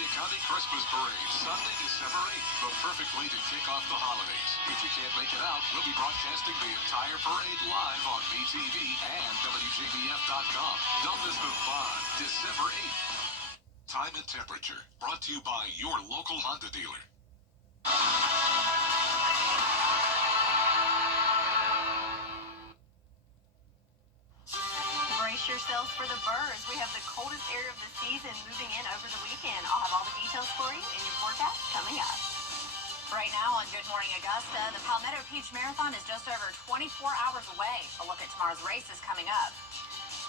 Columbia County Christmas Parade, Sunday, December 8th. The perfect way to kick off the holidays. If you can't make it out, we'll be broadcasting the entire parade live on BTV and WJBF.com. Don't miss the fun. December 8th. Time and temperature. Brought to you by your local Honda dealer. Brace yourselves for the birds. We have the coldest air of the season moving in over the weekend. I'll have all the details for you in your forecast coming up. Right now on Good Morning Augusta, the Palmetto Peach Marathon is just over 24 hours away. A look at tomorrow's race is coming up.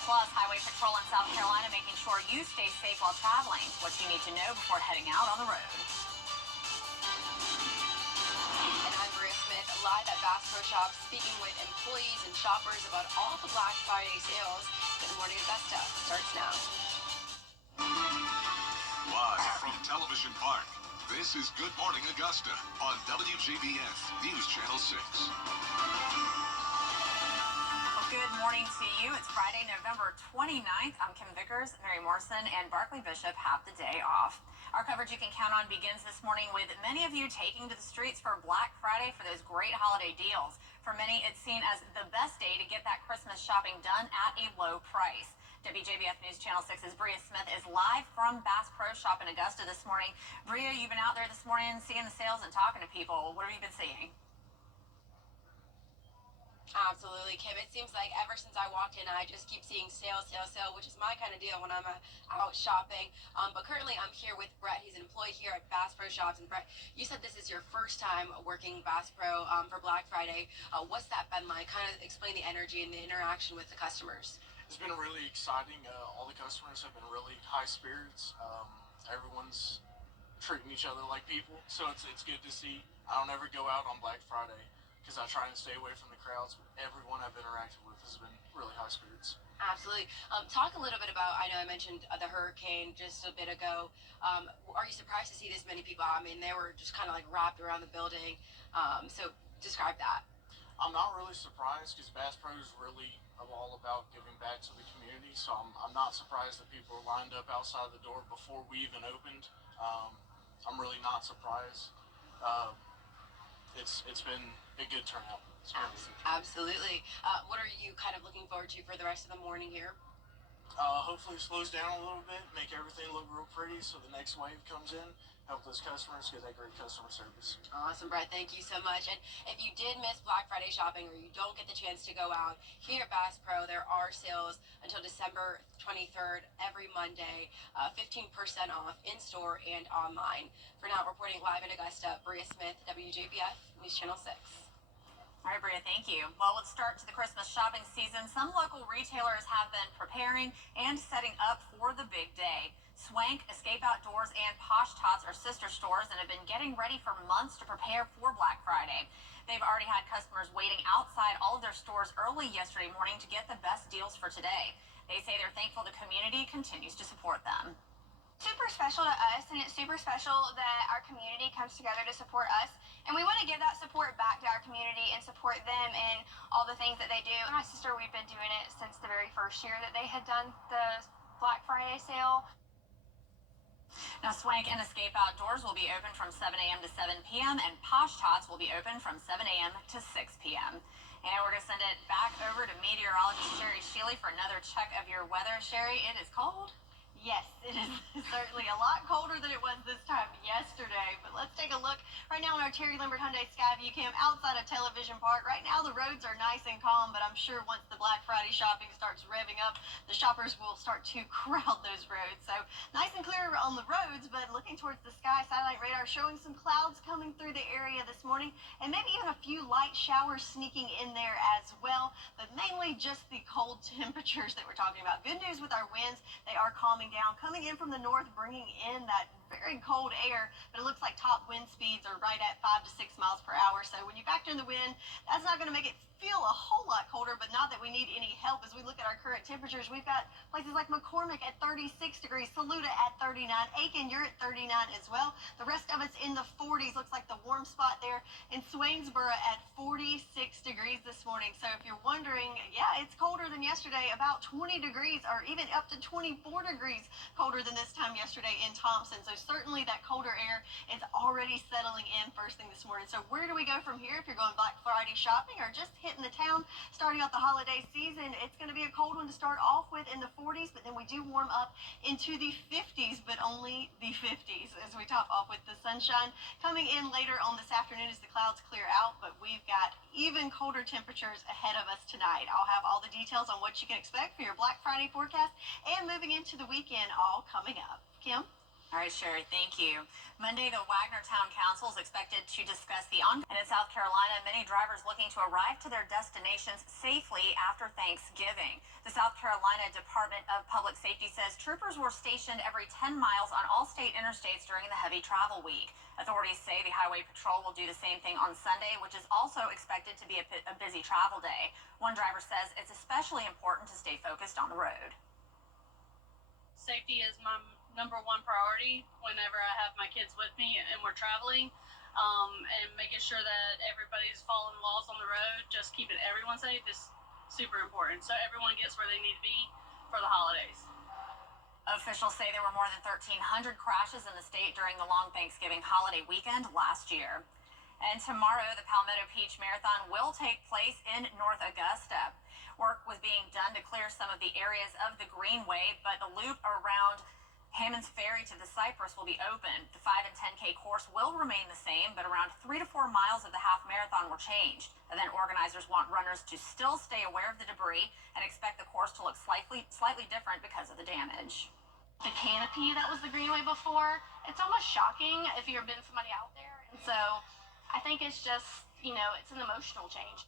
Plus, Highway Patrol in South Carolina making sure you stay safe while traveling. What you need to know before heading out on the road. And I'm Maria Smith, live at Bass Pro Shops, speaking with employees and shoppers about all the Black Friday sales. Good Morning Augusta starts now. Live from Television Park, this is Good Morning Augusta on WJBF News Channel 6. Good morning to you. It's Friday, November 29th. I'm Kim Vickers, Mary Morrison, and Barkley Bishop have the day off. Our coverage you can count on begins this morning with many of you taking to the streets for Black Friday for those great holiday deals. For many, it's seen as the best day to get that Christmas shopping done at a low price. WJBF News Channel 6's Bria Smith is live from Bass Pro Shop in Augusta this morning. Bria, you've been out there this morning seeing the sales and talking to people. What have you been seeing? Absolutely, Kim. It seems like ever since I walked in, I just keep seeing sale, which is my kind of deal when I'm out shopping. But currently, I'm here with Brett. He's an employee here at Bass Pro Shops. And Brett, you said this is your first time working Bass Pro for Black Friday. What's that been like? Kind of explain the energy and the interaction with the customers. It's been really exciting. All the customers have been really high spirits. Everyone's treating each other like people, so it's good to see. I don't ever go out on Black Friday because I try and stay away from the crowds. But everyone I've interacted with has been really high spirits. Absolutely. Talk a little bit about, I know I mentioned the hurricane just a bit ago. Are you surprised to see this many people? I mean, they were just kind of like wrapped around the building. So describe that. I'm not really surprised because Bass Pro is really all about giving back to the community. So I'm not surprised that people are lined up outside the door before we even opened. I'm really not surprised. It's been a good turnout. Absolutely. What are you kind of looking forward to for the rest of the morning here? Hopefully it slows down a little bit, make everything look real pretty so the next wave comes in, help those customers get that great customer service. Awesome, Brett. Thank you so much. And if you did miss Black Friday shopping or you don't get the chance to go out, here at Bass Pro, there are sales until December 23rd every Monday, 15% off in-store and online. For now, reporting live in Augusta, Bria Smith, WJBF, News Channel 6. All right, Bria, thank you. Well, let's start to the Christmas shopping season. Some local retailers have been preparing and setting up for the big day. Swank, Escape Outdoors, and Posh Tots are sister stores and have been getting ready for months to prepare for Black Friday. They've already had customers waiting outside all of their stores early yesterday morning to get the best deals for today. They say they're thankful the community continues to support them. Super special to us, and it's super special that our community comes together to support us, and we want to give that support back to our community and support them in all the things that they do. My sister, we've been doing it since the very first year that they had done the Black Friday sale. Now, Swank and Escape Outdoors will be open from 7 a.m. to 7 p.m., and Posh Tots will be open from 7 a.m. to 6 p.m. And we're going to send it back over to meteorologist Sherry Shealy for another check of your weather. Sherry, it is cold. Yes, it is certainly a lot colder than it was this time yesterday. But let's take a look right now on our Terry Limbert Hyundai Skyview Cam outside of Television Park. Right now the roads are nice and calm, but I'm sure once the Black Friday shopping starts revving up, the shoppers will start to crowd those roads. So nice and clear on the roads, but looking towards the sky, satellite radar showing some clouds coming through the area this morning, and maybe even a few light showers sneaking in there as well. But mainly just the cold temperatures that we're talking about. Good news with our winds, they are calming down, coming in from the north, bringing in that very cold air, but it looks like top wind speeds are right at 5 to 6 miles per hour. So when you factor in the wind, that's not going to make it feel a whole lot colder, but not that we need any help. As we look at our current temperatures, we've got places like McCormick at 36 degrees, Saluda at 39, Aiken, you're at 39 as well. The rest of it's in the 40s, looks like the warm spot there in Swainsboro at 46 degrees this morning. So if you're wondering, yeah, it's colder than yesterday, about 20 degrees or even up to 24 degrees colder than this time yesterday in Thompson. So certainly that colder air is already settling in first thing this morning. So where do we go from here if you're going Black Friday shopping or just hitting the town, starting out the holiday season? It's going to be a cold one to start off with in the 40s, but then we do warm up into the 50s, but only the 50s as we top off with the sunshine coming in later on this afternoon as the clouds clear out. But we've got even colder temperatures ahead of us tonight. I'll have all the details on what you can expect for your Black Friday forecast and moving into the weekend all coming up. Kim? All right, Sherry, thank you. Monday, the Wagner Town Council is expected to discuss the and in South Carolina, many drivers looking to arrive to their destinations safely after Thanksgiving. The South Carolina Department of Public Safety says troopers were stationed every 10 miles on all state interstates during the heavy travel week. Authorities say the Highway Patrol will do the same thing on Sunday, which is also expected to be a busy travel day. One driver says it's especially important to stay focused on the road. Safety is my number one priority whenever I have my kids with me and we're traveling, and making sure that everybody's following laws on the road, just keeping everyone safe is super important. So everyone gets where they need to be for the holidays. Officials say there were more than 1,300 crashes in the state during the long Thanksgiving holiday weekend last year. And tomorrow, the Palmetto Peach Marathon will take place in North Augusta. Work was being done to clear some of the areas of the Greenway, but the loop around Hammond's Ferry to the Cypress will be open. The 5 and 10K course will remain the same, but around 3 to 4 miles of the half marathon were changed. Event organizers want runners to still stay aware of the debris and expect the course to look slightly different because of the damage. The canopy that was the Greenway before, it's almost shocking if you've been somebody out there. And so I think it's just, it's an emotional change.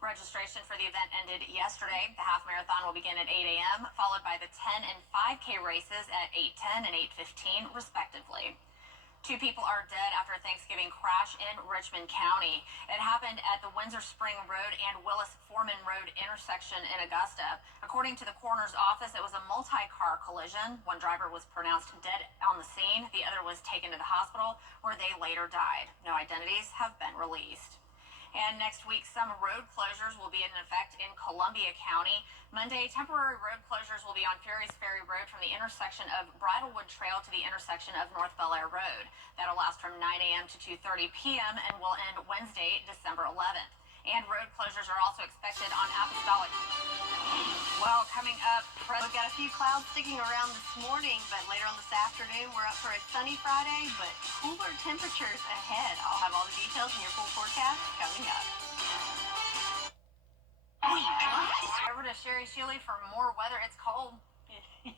Registration for the event ended yesterday. The half marathon will begin at 8 a.m., followed by the 10 and 5K races at 8:10 and 8:15, respectively. 2 people are dead after a Thanksgiving crash in Richmond County. It happened at the Windsor Spring Road and Willis Foreman Road intersection in Augusta. According to the coroner's office, it was a multi-car collision. One driver was pronounced dead on the scene. The other was taken to the hospital, where they later died. No identities have been released. And next week, some road closures will be in effect in Columbia County. Monday, temporary road closures will be on Ferry's Ferry Road from the intersection of Bridlewood Trail to the intersection of North Bel Air Road. That'll last from 9 a.m. to 2:30 p.m. and will end Wednesday, December 11th. And road closures are also expected on Apostolic. Well, coming up, We've got a few clouds sticking around this morning, but later on this afternoon, we're up for a sunny Friday, but cooler temperatures ahead. I'll have all the details in your full forecast coming up. Over to Sherry Shealy for more weather. It's cold.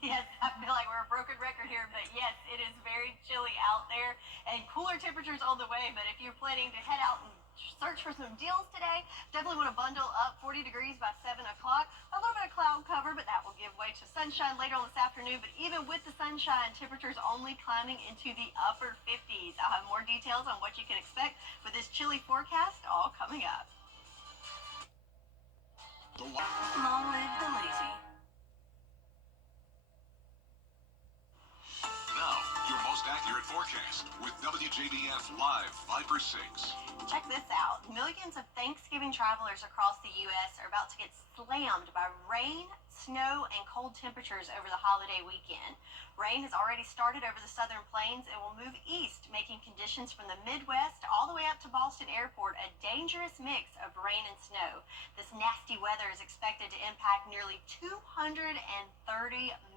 Yes, I feel like we're a broken record here, but yes, it is very chilly out there and cooler temperatures on the way. But if you're planning to head out and search for some deals today, definitely want to bundle up. 40 degrees by 7 o'clock. A little bit of cloud cover, but that will give way to sunshine later on this afternoon. But even with the sunshine, temperatures only climbing into the upper 50s. I'll have more details on what you can expect for this chilly forecast all coming up. Long live the lazy. Now, your most accurate forecast with WJBF Live 5 for 6. Check this out. Millions of Thanksgiving travelers across the U.S. are about to get slammed by rain, snow, and cold temperatures over the holiday weekend. Rain has already started over the southern plains and will move east, making conditions from the Midwest all the way up to Boston Airport a dangerous mix of rain and snow. This nasty weather is expected to impact nearly 230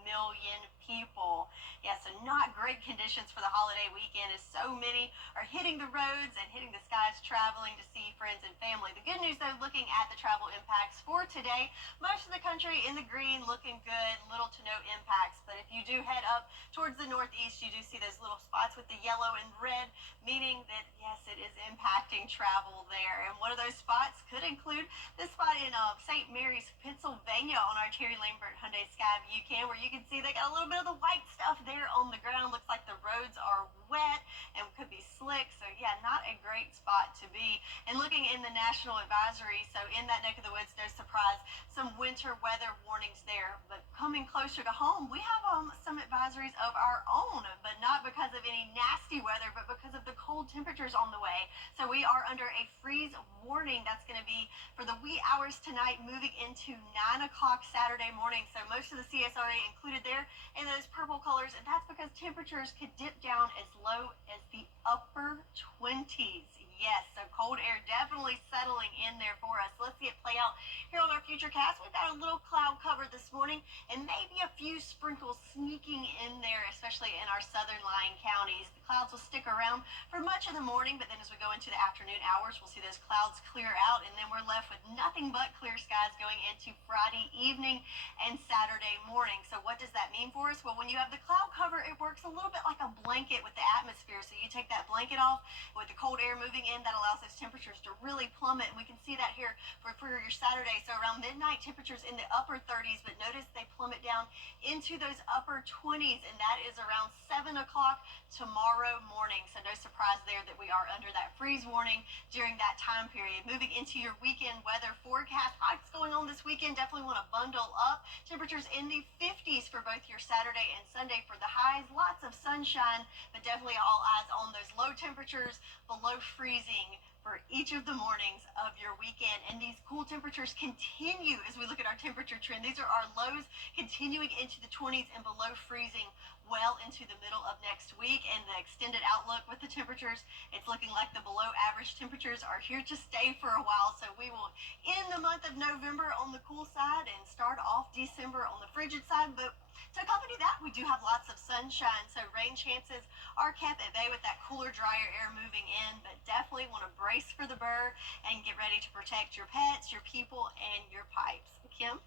million people. Yeah, so not great conditions for the holiday weekend as so many are hitting the roads and hitting the skies traveling to see friends and family. The good news though, looking at the travel impacts for today, most of the country in the green, looking good, little to no impacts. But if you do head up towards the northeast, you do see those little spots with the yellow and red, meaning that yes, it is impacting travel there. And one of those spots could include this spot in St. Mary's, Pennsylvania on our Terry Lambert Hyundai Skyview cam, where you can see they got a little bit of the white stuff there on the ground. Looks like the roads are wet and could be slick. So yeah, not a great spot to be. And looking in the national advisory, so in that neck of the woods, no surprise, some winter weather warnings there. But coming closer to home, we have some advisories of our own, but not because of any nasty weather, but because of the cold temperatures on the way. So we are under a freeze warning. That's going to be for the wee hours tonight, moving into 9 o'clock Saturday morning. So most of the CSRA included there in those purple colors, and that's because temperatures could dip down as low as the upper 20s. Yes, so cold air definitely settling in there for us. Let's see it play out here on our futurecast. We've got a little cloud cover this morning and maybe a few sprinkles sneaking in there, especially in our southern lying counties. The clouds will stick around for much of the morning, but then as we go into the afternoon hours, we'll see those clouds clear out, and then we're left with nothing but clear skies going into Friday evening and Saturday morning. So what does that mean for us? Well, when you have the cloud cover, it works a little bit like a blanket with the atmosphere. So you take that blanket off with the cold air moving in, that allows those temperatures to really plummet, and we can see that here for your Saturday. So around midnight, temperatures in the upper 30s, but notice they plummet down into those upper 20s, and that is around 7 o'clock tomorrow morning. So no surprise there that we are under that freeze warning during that time period. Moving into your weekend weather forecast, lots going on this weekend. Definitely want to bundle up. Temperatures in the 50s for both your Saturday and Sunday for the highs. Lots of sunshine, but definitely all eyes on those low temperatures below freezing for each of the mornings of your weekend. And these cool temperatures continue as we look at our temperature trend. These are our lows continuing into the 20s and below freezing well into the middle of next week. And the extended outlook with the temperatures, it's looking like the below average temperatures are here to stay for a while. So we will end the month of November on the cool side and start off December on the frigid side. But to accompany that, we do have lots of sunshine, so rain chances are kept at bay with that cooler, drier air moving in, but definitely want to brace for the burr and get ready to protect your pets, your people, and your pipes. Kim?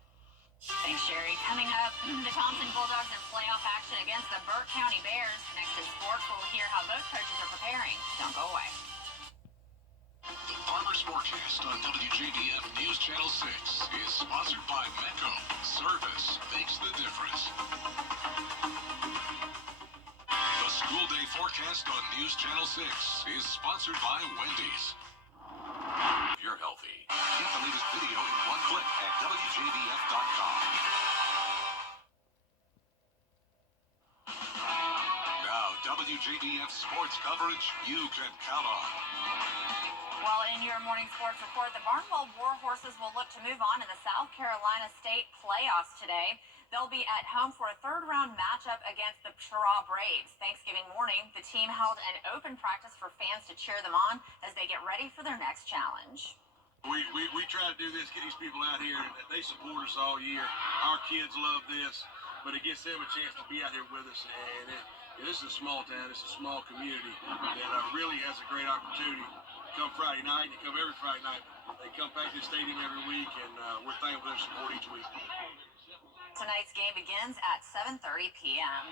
Thanks, Sherry. Coming up, the Thompson Bulldogs in playoff action against the Burke County Bears. Next in sports, we'll hear how both coaches are preparing. Don't go away. The Farmers Forecast on WJBF News Channel 6 is sponsored by Mecco. Service makes the difference. The School Day Forecast on News Channel 6 is sponsored by Wendy's. If you're healthy, get the latest video in one click at WJBF.com. Now, WJBF sports coverage you can count on. Well, in your morning sports report, the Barnwell War Horses will look to move on in the South Carolina State playoffs today. They'll be at home for a third-round matchup against the Pshaw Braves. Thanksgiving morning, the team held an open practice for fans to cheer them on as they get ready for their next challenge. We try to do this, get these people out here, and they support us all year. Our kids love this, but it gives them a chance to be out here with us. And this is a small town, it's a small community that really has a great opportunity. Come Friday night, they come every Friday night. They come back to the stadium every week, and we're thankful for their support each week. Tonight's game begins at 7:30 p.m.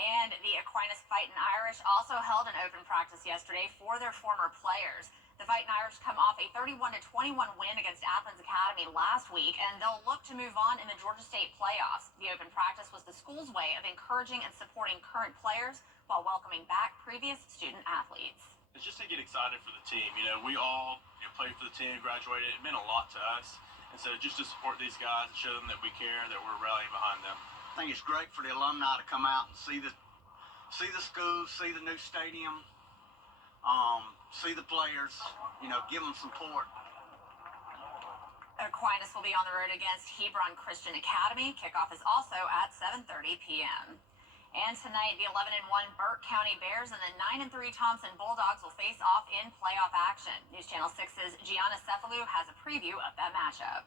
And the Aquinas Fightin' Irish also held an open practice yesterday for their former players. The Fightin' Irish come off a 31-21 win against Athens Academy last week, and they'll look to move on in the Georgia State playoffs. The open practice was the school's way of encouraging and supporting current players while welcoming back previous student athletes. It's just to get excited for the team. We all played for the team, graduated. It meant a lot to us. And so just to support these guys and show them that we care, that we're rallying behind them. I think it's great for the alumni to come out and see the school, see the new stadium, see the players, give them support. Aquinas will be on the road against Hebron Christian Academy. Kickoff is also at 7:30 p.m. And tonight, the 11-1 Burke County Bears and the 9-3 Thompson Bulldogs will face off in playoff action. News Channel 6's Gianna Cephalou has a preview of that matchup.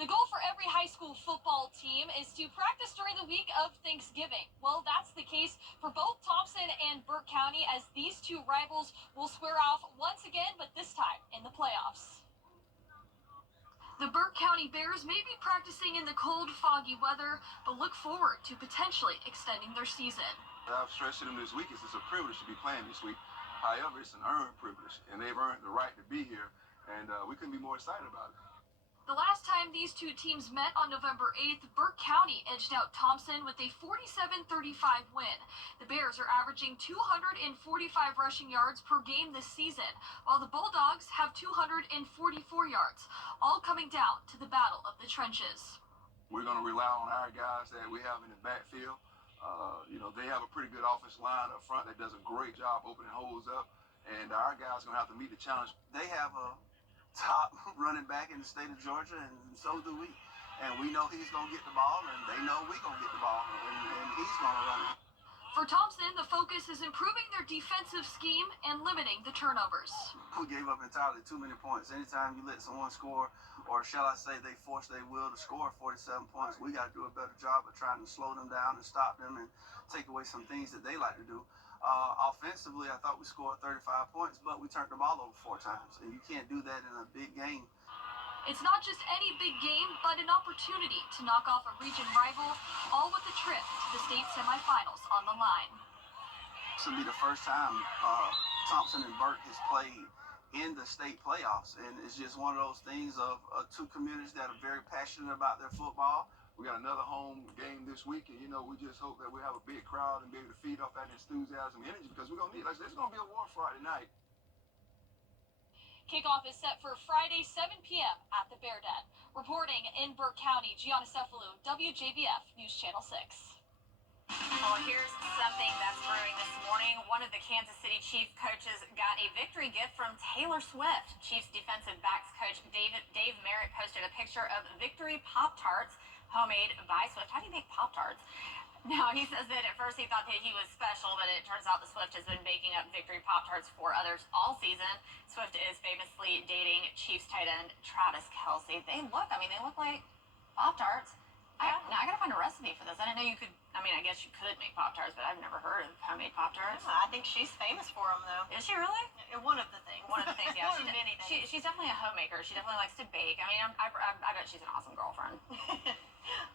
The goal for every high school football team is to practice during the week of Thanksgiving. Well, that's the case for both Thompson and Burke County, as these two rivals will square off once again, but this time in the playoffs. The Burke County Bears may be practicing in the cold, foggy weather, but look forward to potentially extending their season. I've stressed to them this week, it's a privilege to be playing this week. However, it's an earned privilege, and they've earned the right to be here, and we couldn't be more excited about it. The last time these two teams met on November 8th, Burke County edged out Thompson with a 47-35 win. The Bears are averaging 245 rushing yards per game this season, while the Bulldogs have 244 yards, all coming down to the battle of the trenches. We're going to rely on our guys that we have in the backfield. They have a pretty good offensive line up front that does a great job opening holes up, and our guys are going to have to meet the challenge. They have a top running back in the state of Georgia, and so do we. And we know he's going to get the ball, and they know we're going to get the ball, and he's going to run it. For Thompson, the focus is improving their defensive scheme and limiting the turnovers. We gave up entirely too many points. Anytime you let someone score, or shall I say they force their will to score 47 points, we got to do a better job of trying to slow them down and stop them and take away some things that they like to do. Offensively, I thought we scored 35 points, but we turned the ball over 4 times, and you can't do that in a big game. It's not just any big game, but an opportunity to knock off a region rival, all with a trip to the state semifinals on the line. This will be the first time Thompson and Burke has played in the state playoffs, and it's just one of those things of two communities that are very passionate about their football. We got another home game this week, and we just hope that we have a big crowd and be able to feed off that enthusiasm and energy, because we're going to need it. It's going to be a war Friday night. Kickoff is set for Friday, 7 p.m. at the Bear Den. Reporting in Burke County, Gianna Cephalou, WJBF News Channel 6. Well, here's something that's brewing this morning. One of the Kansas City Chiefs coaches got a victory gift from Taylor Swift. Chiefs defensive backs coach Dave Merritt posted a picture of Victory Pop-Tarts, homemade by Swift. How do you make Pop-Tarts? Now, he says that at first he thought that he was special, but it turns out the Swift has been baking up Victory Pop-Tarts for others all season. Swift is famously dating Chiefs tight end Travis Kelce. They look like Pop-Tarts. Now, I gotta find a recipe for this. I didn't know you could, I guess you could make Pop-Tarts, but I've never heard of homemade Pop-Tarts. I think she's famous for them, though. Is she really? One of the things. One of the things, yeah. One of many things. She's definitely a homemaker. She definitely likes to bake. I bet she's an awesome girlfriend.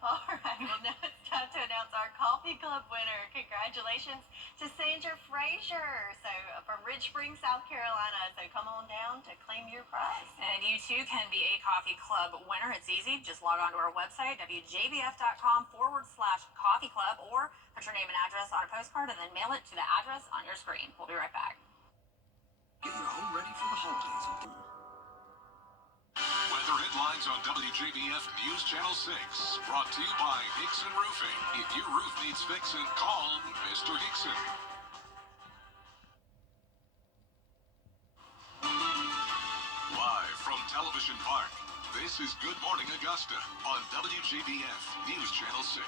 All right, well, now it's time to announce our coffee club winner. Congratulations to Sandra Frazier, from Ridge Springs, South Carolina. So come on down to claim your prize. And you too can be a coffee club winner. It's easy. Just log on to our website, WJBF.com/coffee club, or put your name and address on a postcard and then mail it to the address on your screen. We'll be right back. Get your home ready for the holidays. Weather headlines on WJBF News Channel 6. Brought to you by Hickson Roofing. If your roof needs fixing, call Mr. Hickson. Live from Television Park, this is Good Morning Augusta on WJBF News Channel 6.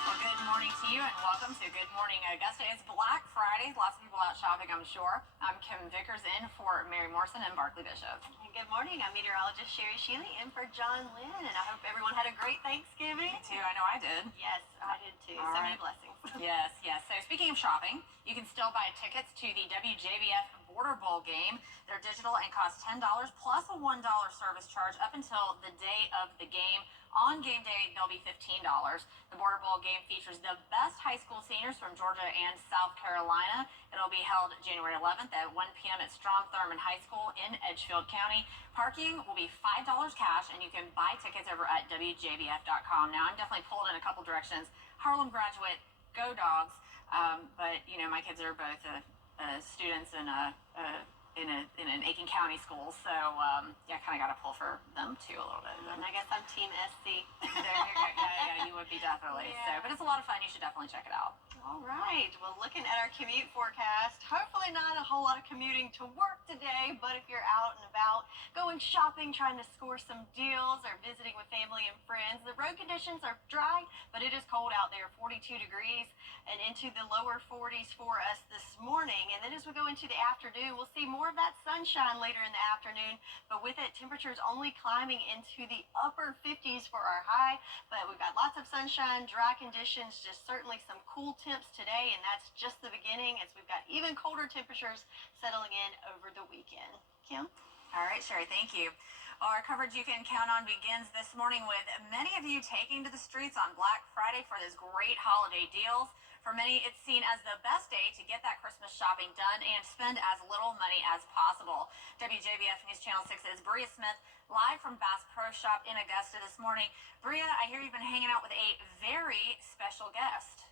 Well, good morning to you and welcome to Good Morning Augusta. It's Black Friday. Lots of people out shopping, I'm sure. I'm Kim Vickers in for Mary Morrison and Barkley Bishop. And good morning. I'm meteorologist Sherry Shealy in for John Lynn, and I hope everyone had a great Thanksgiving. Me too. I know I did. Yes, I did too. All So right. many blessings. Yes. So speaking of shopping, you can still buy tickets to the WJBF Border Bowl game. They're digital and cost $10 plus a $1 service charge up until the day of the game. On game day, they'll be $15. The Border Bowl game features the best high school seniors from Georgia and South Carolina. It'll be held January 11th at 1 p.m. at Strom Thurmond High School in Edgefield County. Parking will be $5 cash, and you can buy tickets over at WJBF.com. Now, I'm definitely pulled in a couple directions. Harlem graduate, go Dogs. But, my kids are both students in an Aiken County school, so kind of got to pull for them too a little bit. And I guess I'm Team SC. There you go. Yeah, you would be definitely. Yeah. So, but it's a lot of fun. You should definitely check it out. All right. Well, looking at our commute forecast, hopefully not a whole lot of commuting to work today, but if you're out and about, going shopping, trying to score some deals, or visiting with family and friends, the road conditions are dry, but it is cold out there, 42 degrees, and into the lower 40s for us this morning. And then as we go into the afternoon, we'll see more of that sunshine later in the afternoon, but with it, temperatures only climbing into the upper 50s for our high. But we've got lots of sunshine, dry conditions, just certainly some cool temps today, and that's just the beginning, as we've got even colder temperatures settling in over the weekend. Kim? All right, Sherry, thank you. Our coverage you can count on begins this morning with many of you taking to the streets on Black Friday for those great holiday deals. For many, it's seen as the best day to get that Christmas shopping done and spend as little money as possible. WJBF News Channel 6's Bria Smith live from Bass Pro Shop in Augusta this morning. Bria, I hear you've been hanging out with a very special guest.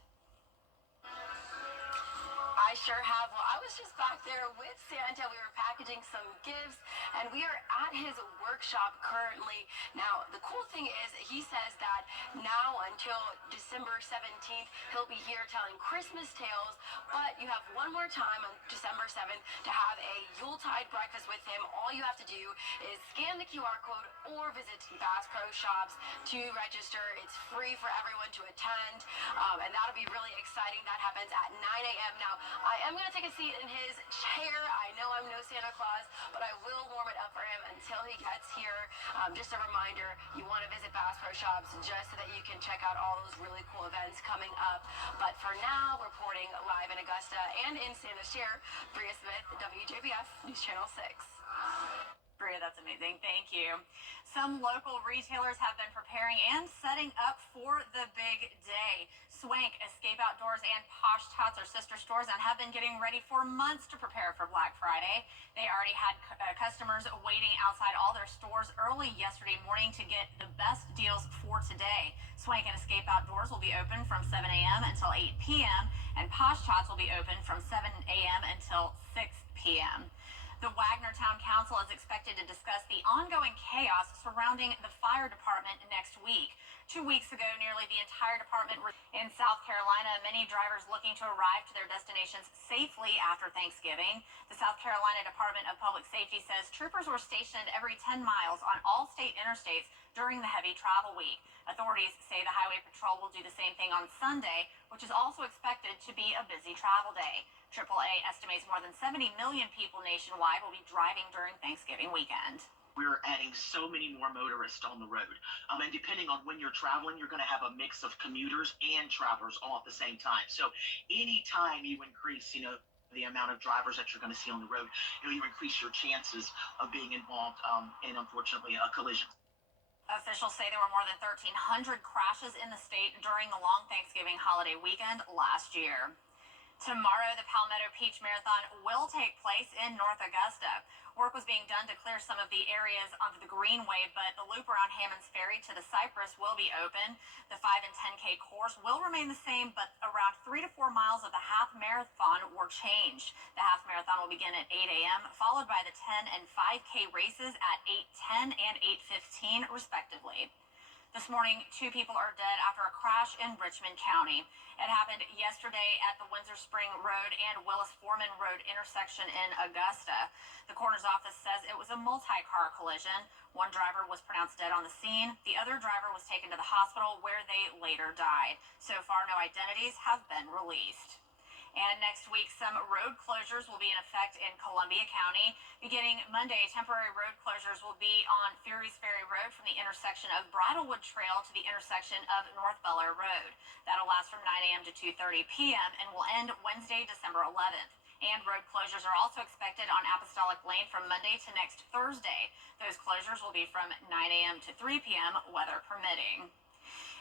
I I sure have. Well, I was just back there with Santa. We were packaging some gifts, and we are at his workshop currently. Now, the cool thing is, he says that now until December 17th, he'll be here telling Christmas tales, but you have one more time on December 7th to have a Yuletide breakfast with him. All you have to do is scan the QR code or visit Bass Pro Shops to register. It's free for everyone to attend, and that'll be really exciting. That happens at 9 a.m. Now, I am going to take a seat in his chair. I know I'm no Santa Claus, but I will warm it up for him until he gets here. Just a reminder, you want to visit Bass Pro Shops just so that you can check out all those really cool events coming up. But for now, reporting live in Augusta and in Santa's chair, Bria Smith, WJBF News Channel 6. Bria, that's amazing. Thank you. Some local retailers have been preparing and setting up for the big day. Swank, Escape Outdoors, and Posh Tots are sister stores and have been getting ready for months to prepare for Black Friday. They already had customers waiting outside all their stores early yesterday morning to get the best deals for today. Swank and Escape Outdoors will be open from 7 a.m. until 8 p.m. and Posh Tots will be open from 7 a.m. until 6 p.m. The Wagner Town Council is expected to discuss the ongoing chaos surrounding the fire department next week. 2 weeks ago, nearly the entire department in South Carolina, many drivers looking to arrive to their destinations safely after Thanksgiving. The South Carolina Department of Public Safety says troopers were stationed every 10 miles on all state interstates during the heavy travel week. Authorities say the Highway Patrol will do the same thing on Sunday, which is also expected to be a busy travel day. AAA estimates more than 70 million people nationwide will be driving during Thanksgiving weekend. We're adding so many more motorists on the road. And depending on when you're traveling, you're going to have a mix of commuters and travelers all at the same time. So anytime you increase, the amount of drivers that you're going to see on the road, you increase your chances of being involved in, unfortunately, a collision. Officials say there were more than 1,300 crashes in the state during the long Thanksgiving holiday weekend last year. Tomorrow, the Palmetto Peach Marathon will take place in North Augusta. Work was being done to clear some of the areas onto the Greenway, but the loop around Hammond's Ferry to the Cypress will be open. The 5 and 10K course will remain the same, but around 3 to 4 miles of the half marathon were changed. The half marathon will begin at 8 a.m., followed by the 10 and 5K races at 8:10 and 8:15, respectively. This morning, 2 people are dead after a crash in Richmond County. It happened yesterday at the Windsor Spring Road and Willis Foreman Road intersection in Augusta. The coroner's office says it was a multi-car collision. One driver was pronounced dead on the scene. The other driver was taken to the hospital where they later died. So far, no identities have been released. And next week, some road closures will be in effect in Columbia County. Beginning Monday, temporary road closures will be on Fury's Ferry Road from the intersection of Bridlewood Trail to the intersection of North Bel Air Road. That'll last from 9 a.m. to 2:30 p.m. and will end Wednesday, December 11th. And road closures are also expected on Apostolic Lane from Monday to next Thursday. Those closures will be from 9 a.m. to 3 p.m., weather permitting.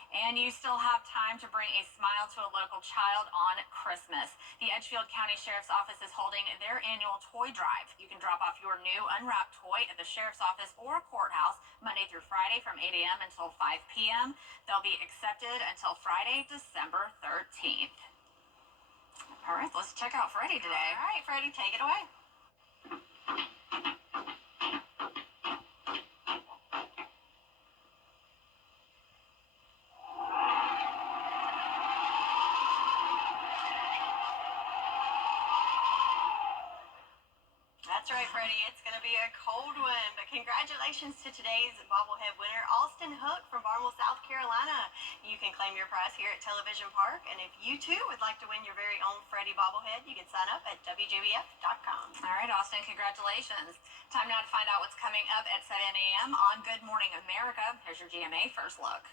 And you still have time to bring a smile to a local child on Christmas. The Edgefield County Sheriff's Office is holding their annual toy drive. You can drop off your new unwrapped toy at the Sheriff's Office or courthouse Monday through Friday from 8 a.m. until 5 p.m. They'll be accepted until Friday, December 13th. All right, let's check out Freddie today. All right, Freddie, take it away. That's right, Freddie. It's going to be a cold one, but congratulations to today's bobblehead winner, Austin Hook from Barnwell, South Carolina. You can claim your prize here at Television Park, and if you too would like to win your very own Freddie bobblehead, you can sign up at WJBF.com. All right, Austin, congratulations. Time now to find out what's coming up at 7 a.m. on Good Morning America. Here's your GMA First Look.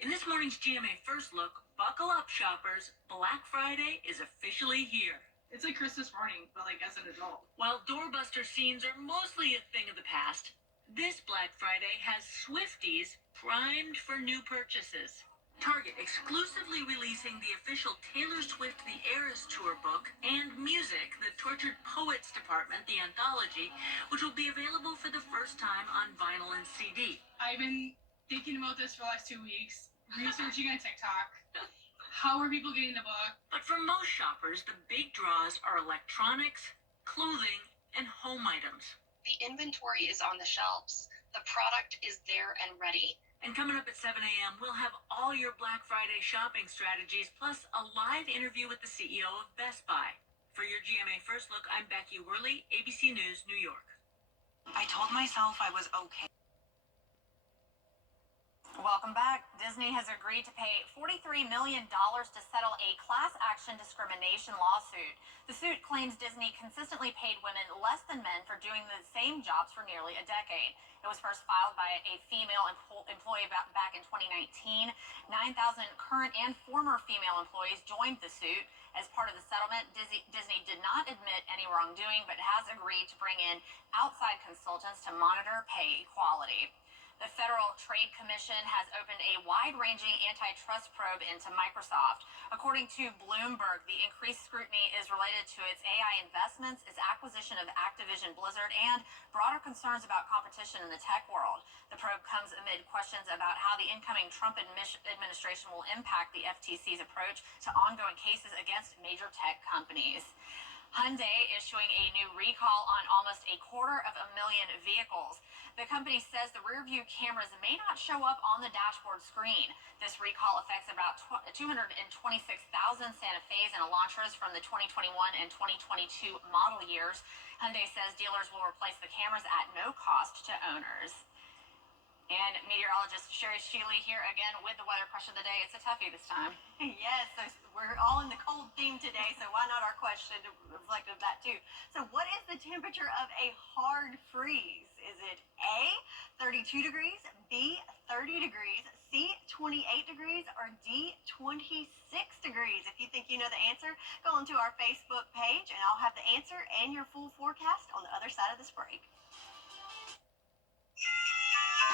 In this morning's GMA First Look, buckle up, shoppers. Black Friday is officially here. It's like Christmas morning, but like as an adult. While doorbuster scenes are mostly a thing of the past, this Black Friday has Swifties primed for new purchases. Target exclusively releasing the official Taylor Swift The Eras Tour book and music, the Tortured Poets Department, the anthology, which will be available for the first time on vinyl and CD. I've been thinking about this for the last 2 weeks, researching on TikTok how are people getting the book? But for most shoppers, the big draws are electronics, clothing, and home items. The inventory is on the shelves. The product is there and ready. And coming up at 7 a.m., we'll have all your Black Friday shopping strategies, plus a live interview with the CEO of Best Buy. For your GMA First Look, I'm Becky Worley, ABC News, New York. I told myself I was okay. Welcome back. Disney has agreed to pay $43 million to settle a class action discrimination lawsuit. The suit claims Disney consistently paid women less than men for doing the same jobs for nearly a decade. It was first filed by a female employee back in 2019. 9,000 current and former female employees joined the suit. As part of the settlement, Disney did not admit any wrongdoing, but has agreed to bring in outside consultants to monitor pay equality. The Federal Trade Commission has opened a wide-ranging antitrust probe into Microsoft. According to Bloomberg, the increased scrutiny is related to its AI investments, its acquisition of Activision Blizzard, and broader concerns about competition in the tech world. The probe comes amid questions about how the incoming Trump administration will impact the FTC's approach to ongoing cases against major tech companies. Hyundai issuing a new recall on almost 250,000 vehicles. The company says the rear-view cameras may not show up on the dashboard screen. This recall affects about 226,000 Santa Fe's and Elantras from the 2021 and 2022 model years. Hyundai says dealers will replace the cameras at no cost to owners. And meteorologist Sherry Shealy here again with the weather question of the day. It's a toughie this time. Yes, so we're all in the cold theme today, so why not our question reflective of that too? So what is the temperature of a hard freeze? Is it A, 32 degrees, B, 30 degrees, C, 28 degrees, or D, 26 degrees? If you think you know the answer, go onto our Facebook page and I'll have the answer and your full forecast on the other side of this break.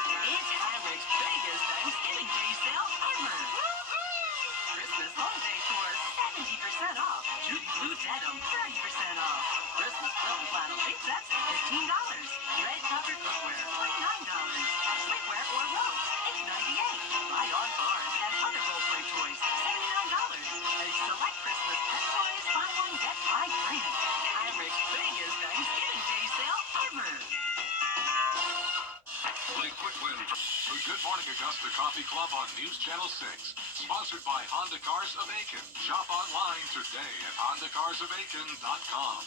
It's Heinrich's biggest Thanksgiving Day sale ever. Christmas holiday tours, 70% off. Judy Blue Denim, 30% off. Christmas quilt and flannel sheet sets, $15. Red carpet cookware, $29. Sleepwear or robes, $8.98. Buy on bars and other role play toys, $79. And select Christmas pet toys, buy one, get 5 free. Heinrich's biggest Thanksgiving Day sale ever. Play quick win for Good Morning Augusta Coffee Club on News Channel 6. Sponsored by Honda Cars of Aiken. Shop online today at HondaCarsOfAiken.com.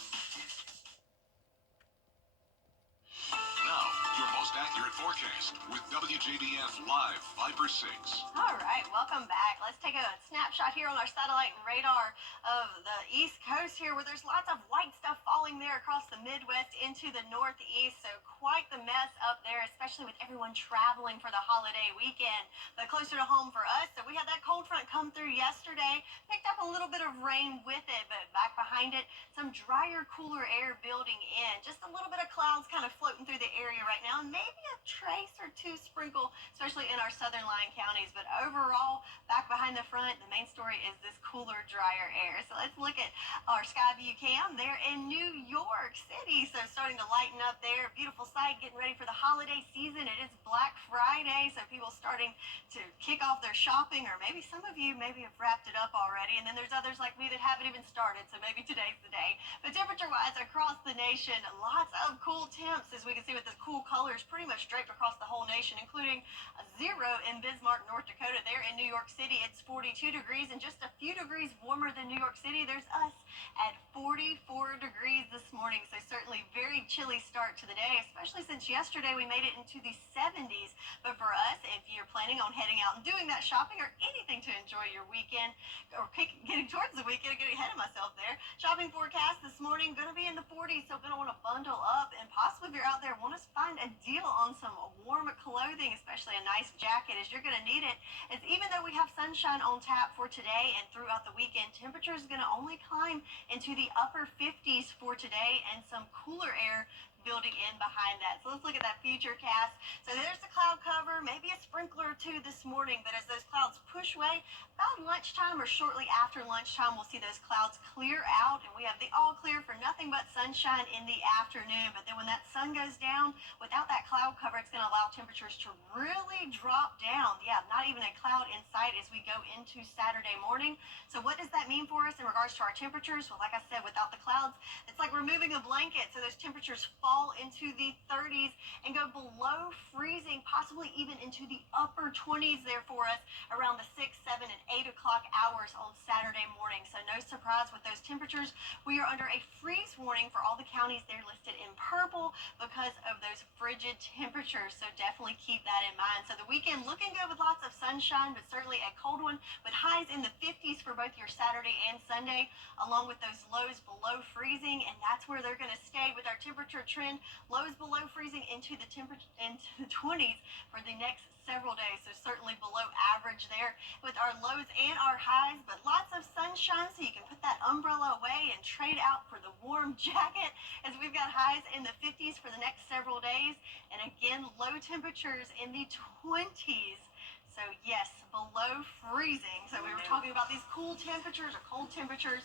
Now, your most accurate forecast with WJBF Live 5/6. All right, welcome back. Let's take a snapshot here on our satellite and radar of the East Coast here, where there's lots of white stuff falling there across the Midwest into the Northeast. So quite the mess up there, especially with everyone traveling for the holiday weekend. But closer to home for us, so we had that cold front come through yesterday, picked up a little bit of rain with it, but back behind it, some drier, cooler air building in. Just a little bit of clouds kind of floating through the area right now, and maybe a trace or two sprinkle, especially in our southern line counties. But overall, back behind the front, the main story is this cooler, drier air. So let's look at our Skyview cam there in New York City. So starting to lighten up there. Beautiful sight, getting ready for the holiday season. It is Black Friday, so people starting to kick off their shopping, or maybe some of you maybe have wrapped it up already, and then there's others like me that haven't even started, so maybe today's the day. But temperature-wise across the nation, lots of cool temps, as we can see with the cool colors pretty much draped across the whole nation, including a 0 in Bismarck, North Dakota. There in New York City, it's 42 degrees, and just a few degrees warmer than New York City. There's us at 44 degrees this morning, so certainly very chilly start to the day, especially since yesterday we made it into the 70s. But for us, if you're planning on heading out and doing that shopping or anything to enjoy your weekend, or getting towards the weekend, getting ahead of myself there, shopping forecast this morning going to be in the 40s, so going to want to bundle up, and possibly if you're out there, want to find a deal on some warm clothing, especially a nice jacket, as you're going to need it. As even though we have sunshine on tap for today and throughout the weekend, temperature is going to only climb into the upper 50s for today, and some cooler air building in behind that. So let's look at that future cast. So there's the cloud cover, maybe a sprinkler or two this morning, but as those clouds push away, about lunchtime or shortly after lunchtime, we'll see those clouds clear out, and we have the all clear for nothing but sunshine in the afternoon. But then when that sun goes down, without that cloud cover, it's going to allow temperatures to really drop down. Yeah, not even a cloud in sight as we go into Saturday morning. So what does that mean for us in regards to our temperatures? Well, like I said, without the clouds, it's like removing a blanket. So those temperatures fall into the 30s and go below freezing, possibly even into the upper 20s there for us around the 6, 7, and 8 o'clock hours on Saturday morning. So no surprise with those temperatures. We are under a freeze warning for all the counties there listed in purple because of those frigid temperatures. So definitely keep that in mind. So the weekend looking good with lots of sunshine, but certainly a cold one with highs in the 50s for both your Saturday and Sunday, along with those lows below freezing. And that's where they're going to stay with our temperature trend. Lows below freezing into the 20s for the next several days, so certainly below average there with our lows and our highs, but lots of sunshine, so you can put that umbrella away and trade out for the warm jacket, as we've got highs in the 50s for the next several days, and again, low temperatures in the 20s. So yes, below freezing. So we were talking about these cool temperatures or cold temperatures.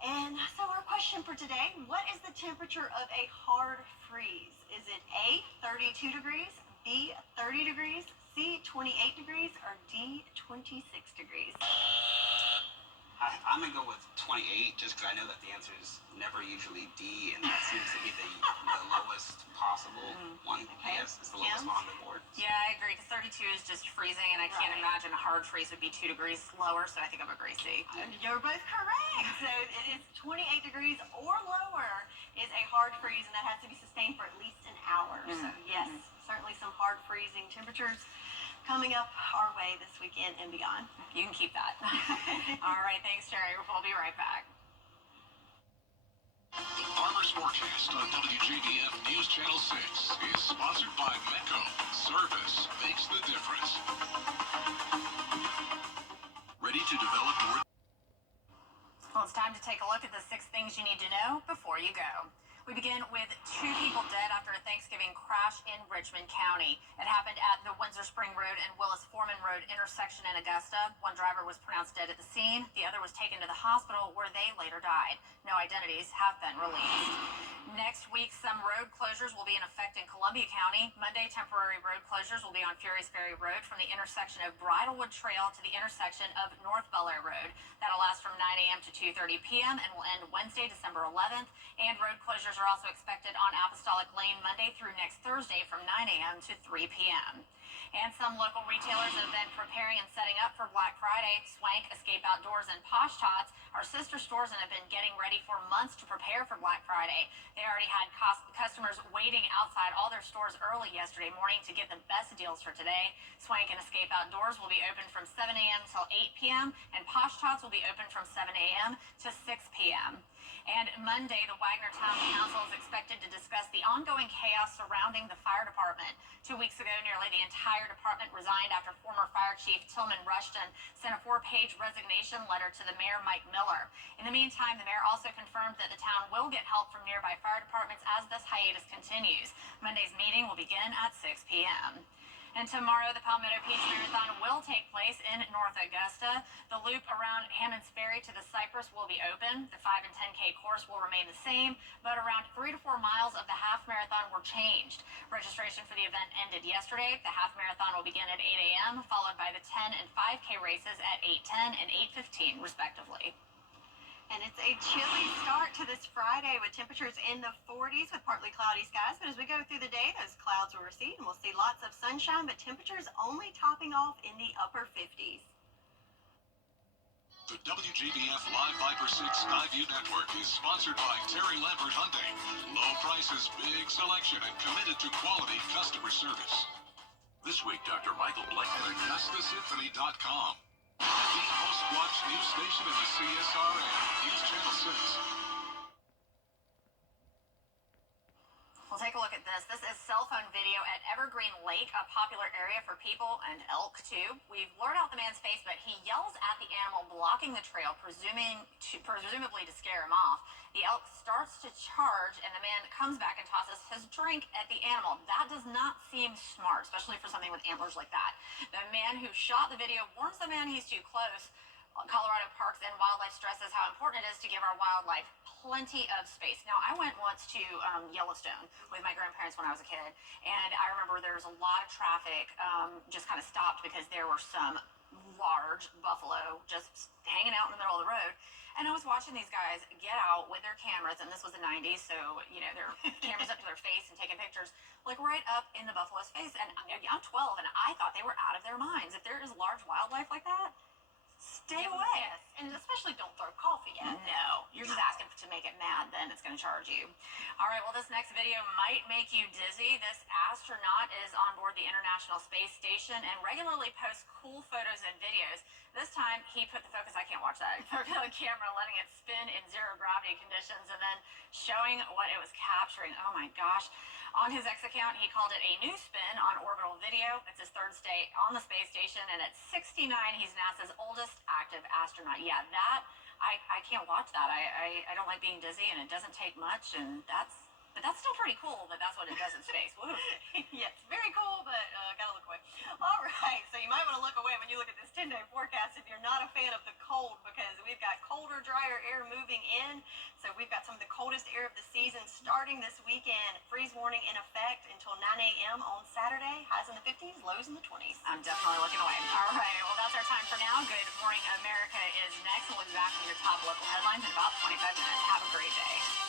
And so our question for today, what is the temperature of a hard freeze? Is it A, 32 degrees, B, 30 degrees, C, 28 degrees, or D, 26 degrees? I'm going to go with 28 just because I know that the answer is never usually D, and that seems to be the lowest possible one. Okay. Yes, it's the lowest one on the board. Yeah, I agree, because 32 is just freezing, and I can't imagine a hard freeze would be 2 degrees lower, so I think I'm going to agree C. You're both correct. So it is 28 degrees or lower is a hard freeze, and that has to be sustained for at least an hour. So yes, certainly some hard freezing temperatures coming up our way this weekend and beyond. You can keep that. All right, thanks, Jerry. We'll be right back. Farmers Forecast on WJBF News Channel 6 is sponsored by Mecco. Service makes the difference. Ready to develop more? Well, it's time to take a look at the 6 things you need to know before you go. We begin with 2 people dead after a Thanksgiving crash in Richmond County. It happened at the Windsor Spring Road and Willis Foreman Road intersection in Augusta. One driver was pronounced dead at the scene. The other was taken to the hospital where they later died. No identities have been released. Next week, some road closures will be in effect in Columbia County. Monday, temporary road closures will be on Furious Ferry Road from the intersection of Bridlewood Trail to the intersection of North Bel Air Road. That'll last from 9 a.m. to 2:30 p.m. and will end Wednesday, December 11th. And road closures are also expected on Apostolic Lane Monday through next Thursday from 9 a.m. to 3 p.m. And some local retailers have been preparing and setting up for Black Friday. Swank, Escape Outdoors, and Posh Tots are sister stores and have been getting ready for months to prepare for Black Friday. They already had customers waiting outside all their stores early yesterday morning to get the best deals for today. Swank and Escape Outdoors will be open from 7 a.m. till 8 p.m. and Posh Tots will be open from 7 a.m. to 6 p.m. And Monday, the Wagner Town Council is expected to discuss the ongoing chaos surrounding the fire department. 2 weeks ago, nearly the entire department resigned after former Fire Chief Tillman Rushton sent a 4-page resignation letter to the mayor, Mike Miller. In the meantime, the mayor also confirmed that the town will get help from nearby fire departments as this hiatus continues. Monday's meeting will begin at 6 p.m. And tomorrow, the Palmetto Peach Marathon will take place in North Augusta. The loop around Hammond's Ferry to the Cypress will be open. The 5 and 10K course will remain the same, but around 3 to 4 miles of the half marathon were changed. Registration for the event ended yesterday. The half marathon will begin at 8 a.m., followed by the 10 and 5K races at 8:10 and 8:15, respectively. And it's a chilly start to this Friday with temperatures in the 40s with partly cloudy skies. But as we go through the day, those clouds will recede and we'll see lots of sunshine, but temperatures only topping off in the upper 50s. The WJBF Live Viper 6 Skyview Network is sponsored by Terry Lambert Hyundai. Low prices, big selection, and committed to quality customer service. This week, Dr. Michael Blank at AugustaSymphony.com. The most watched news station in the CSRN, News Channel 6. We'll take a look at this. this. This is cell phone video at Evergreen Lake, a popular area for people and elk too. We've blurred out the man's face, but he yells at the animal blocking the trail, presumably to scare him off. The elk starts to charge, and the man comes back and tosses his drink at the animal. That does not seem smart, especially for something with antlers like that. The man who shot the video warns the man he's too close. Colorado Parks and Wildlife stresses how important it is to give our wildlife plenty of space. Now, I went once to Yellowstone with my grandparents when I was a kid, and I remember there was a lot of traffic just kind of stopped because there were some large buffalo just hanging out in the middle of the road. And I was watching these guys get out with their cameras, and this was the 90s, so, you know, their cameras up to their face and taking pictures, like right up in the buffalo's face. And I'm 12, and I thought they were out of their minds. If there is large wildlife like that, stay away. Yes, and especially don't throw coffee at it. No, you're just asking to make it mad, then it's going to charge you. All right, well, this next video might make you dizzy. This astronaut is on board the International Space Station and regularly posts cool photos and videos. This time, he put the focus, I can't watch that, the camera, letting it spin in zero gravity conditions and then showing what it was capturing. Oh my gosh. On his X account, he called it a new spin on orbital video. It's his third stay on the space station, and at 69, he's NASA's oldest active astronaut. Yeah, that, I can't watch that. I don't like being dizzy, and it doesn't take much, and but that's still pretty cool that that's what it does in space. Woo. Yes, very cool, but gotta look away. All right, so you might want to look away when you look at this 10-day forecast if you're not a fan of the cold, because we've got colder, drier air moving in. So we've got some of the coldest air of the season starting this weekend. Freeze warning in effect until 9 a.m. on Saturday. Highs in the 50s, lows in the 20s. I'm definitely looking away. All right, well, that's our time for now. Good Morning America is next. We'll be back with your top local headlines in about 25 minutes. Have a great day.